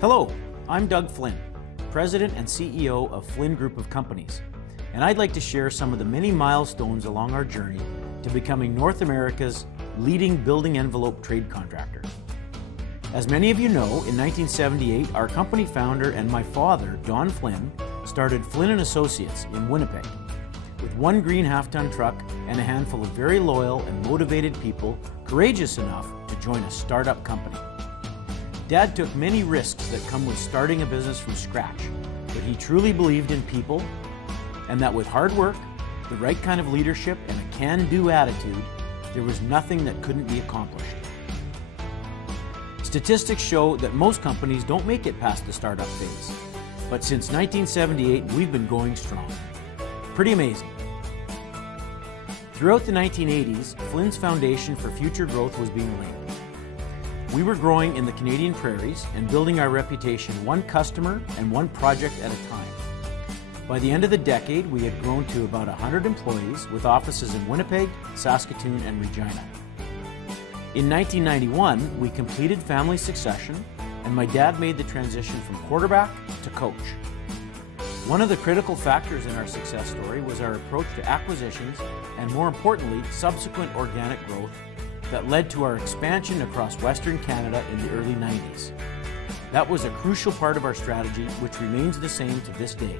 Hello, I'm Doug Flynn, President and CEO of Flynn Group of Companies, and I'd like to share some of the many milestones along our journey to becoming North America's leading building envelope trade contractor. As many of you know, in 1978, our company founder and my father, Don Flynn, started Flynn & Associates in Winnipeg with one green half-ton truck and a handful of very loyal and motivated people courageous enough to join a startup company. Dad took many risks that come with starting a business from scratch, but he truly believed in people and that with hard work, the right kind of leadership, and a can-do attitude, there was nothing that couldn't be accomplished. Statistics show that most companies don't make it past the startup phase, but since 1978, we've been going strong. Pretty amazing. Throughout the 1980s, Flynn's foundation for future growth was being laid. We were growing in the Canadian prairies and building our reputation one customer and one project at a time. By the end of the decade, we had grown to about 100 employees with offices in Winnipeg, Saskatoon, and Regina. In 1991, we completed family succession, and my dad made the transition from quarterback to coach. One of the critical factors in our success story was our approach to acquisitions and, more importantly, subsequent organic growth that led to our expansion across Western Canada in the early 90s. That was a crucial part of our strategy, which remains the same to this day.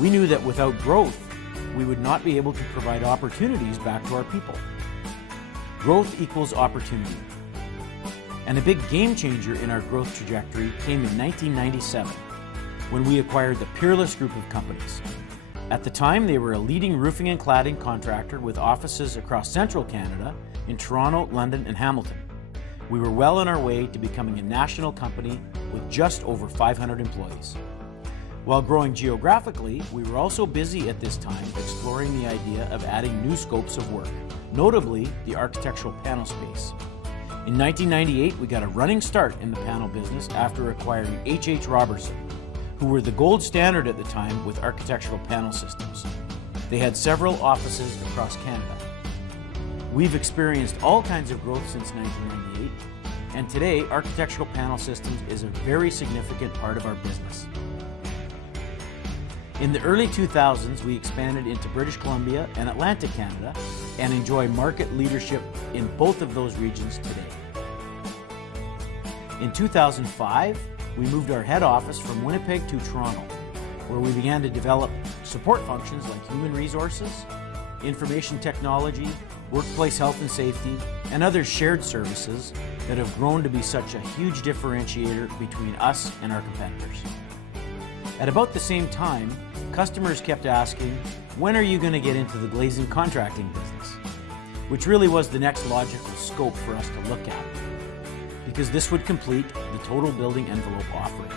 We knew that without growth, we would not be able to provide opportunities back to our people. Growth equals opportunity. And a big game changer in our growth trajectory came in 1997, when we acquired the Peerless Group of Companies. At the time, they were a leading roofing and cladding contractor with offices across central Canada in Toronto, London, and Hamilton. We were well on our way to becoming a national company with just over 500 employees. While growing geographically, we were also busy at this time exploring the idea of adding new scopes of work, notably the architectural panel space. In 1998, we got a running start in the panel business after acquiring H.H. Robertson, who were the gold standard at the time with architectural panel systems. They had several offices across Canada. We've experienced all kinds of growth since 1998, and today architectural panel systems is a very significant part of our business. In the early 2000s, we expanded into British Columbia and Atlantic Canada and enjoy market leadership in both of those regions today. In 2005, we moved our head office from Winnipeg to Toronto, where we began to develop support functions like human resources, information technology, workplace health and safety, and other shared services that have grown to be such a huge differentiator between us and our competitors. At about the same time, customers kept asking, when are you going to get into the glazing contracting business? Which really was the next logical scope for us to look at, because this would complete the total building envelope offering.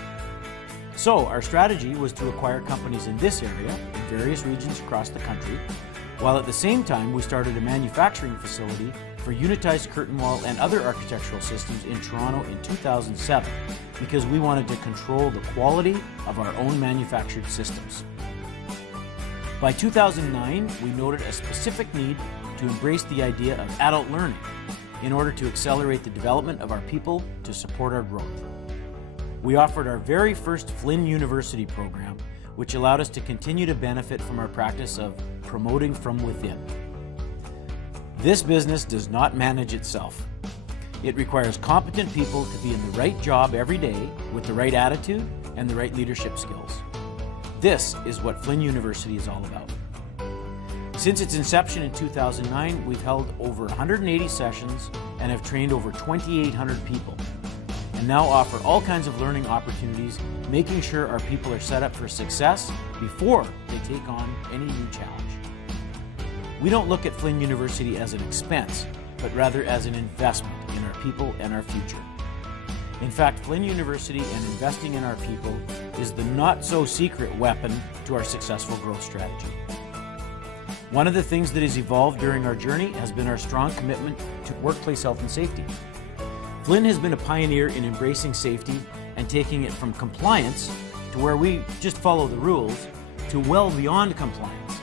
So our strategy was to acquire companies in this area in various regions across the country, while at the same time we started a manufacturing facility for unitized curtain wall and other architectural systems in Toronto in 2007, because we wanted to control the quality of our own manufactured systems. By 2009, we noted a specific need to embrace the idea of adult learning in order to accelerate the development of our people to support our growth. We offered our very first Flynn University program, which allowed us to continue to benefit from our practice of promoting from within. This business does not manage itself. It requires competent people to be in the right job every day with the right attitude and the right leadership skills. This is what Flynn University is all about. Since its inception in 2009, we've held over 180 sessions and have trained over 2,800 people, and now offer all kinds of learning opportunities, making sure our people are set up for success before they take on any new challenge. We don't look at Flynn University as an expense, but rather as an investment in our people and our future. In fact, Flynn University and investing in our people is the not-so-secret weapon to our successful growth strategy. One of the things that has evolved during our journey has been our strong commitment to workplace health and safety. Flynn has been a pioneer in embracing safety and taking it from compliance to where we just follow the rules to well beyond compliance,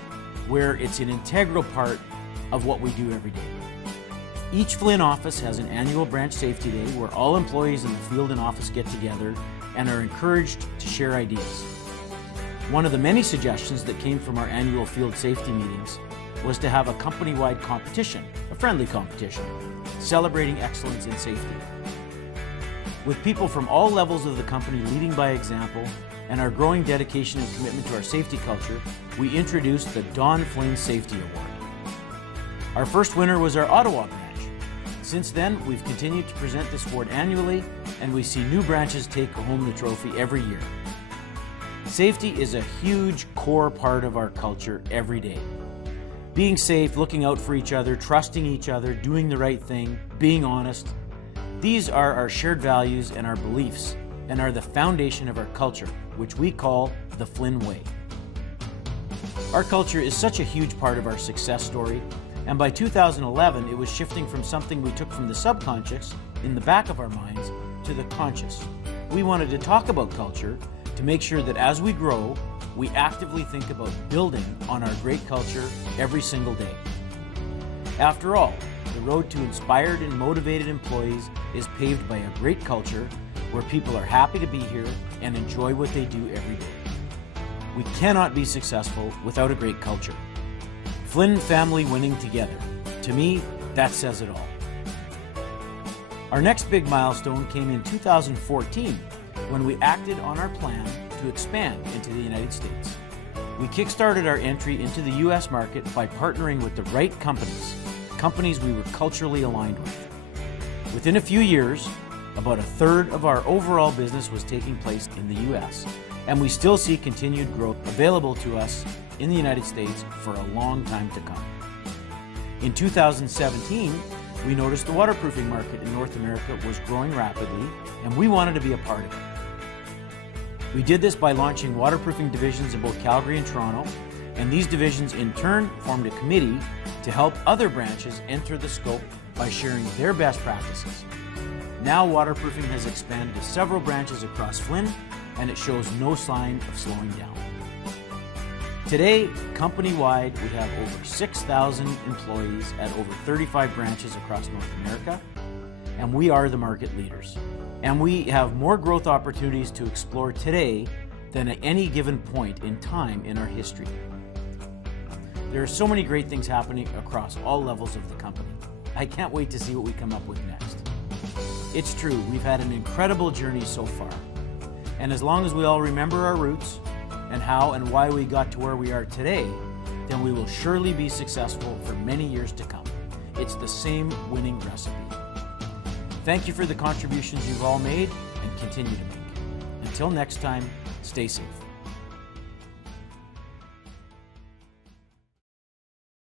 where it's an integral part of what we do every day. Each Flynn office has an annual branch safety day where all employees in the field and office get together and are encouraged to share ideas. One of the many suggestions that came from our annual field safety meetings was to have a company-wide competition, a friendly competition, celebrating excellence in safety. With people from all levels of the company leading by example and our growing dedication and commitment to our safety culture, we introduced the Don Flynn Safety Award. Our first winner was our Ottawa branch. Since then, we've continued to present this award annually, and we see new branches take home the trophy every year. Safety is a huge core part of our culture every day. Being safe, looking out for each other, trusting each other, doing the right thing, being honest. These are our shared values and our beliefs, and are the foundation of our culture, which we call the Flynn Way. Our culture is such a huge part of our success story, and by 2011, it was shifting from something we took from the subconscious, in the back of our minds, to the conscious. We wanted to talk about culture to make sure that as we grow, we actively think about building on our great culture every single day. After all, the road to inspired and motivated employees is paved by a great culture where people are happy to be here and enjoy what they do every day. We cannot be successful without a great culture. Flynn family winning together. To me, that says it all. Our next big milestone came in 2014 when we acted on our plan to expand into the United States. We kickstarted our entry into the US market by partnering with the right companies we were culturally aligned with. Within a few years, about a third of our overall business was taking place in the US, and we still see continued growth available to us in the United States for a long time to come. In 2017, we noticed the waterproofing market in North America was growing rapidly, and we wanted to be a part of it. We did this by launching waterproofing divisions in both Calgary and Toronto, and these divisions in turn formed a committee to help other branches enter the scope by sharing their best practices. Now waterproofing has expanded to several branches across Flynn, and it shows no sign of slowing down. Today, company-wide, we have over 6,000 employees at over 35 branches across North America, and we are the market leaders. And we have more growth opportunities to explore today than at any given point in time in our history. There are so many great things happening across all levels of the company. I can't wait to see what we come up with next. It's true, we've had an incredible journey so far. And as long as we all remember our roots and how and why we got to where we are today, then we will surely be successful for many years to come. It's the same winning recipe. Thank you for the contributions you've all made and continue to make. Until next time, stay safe.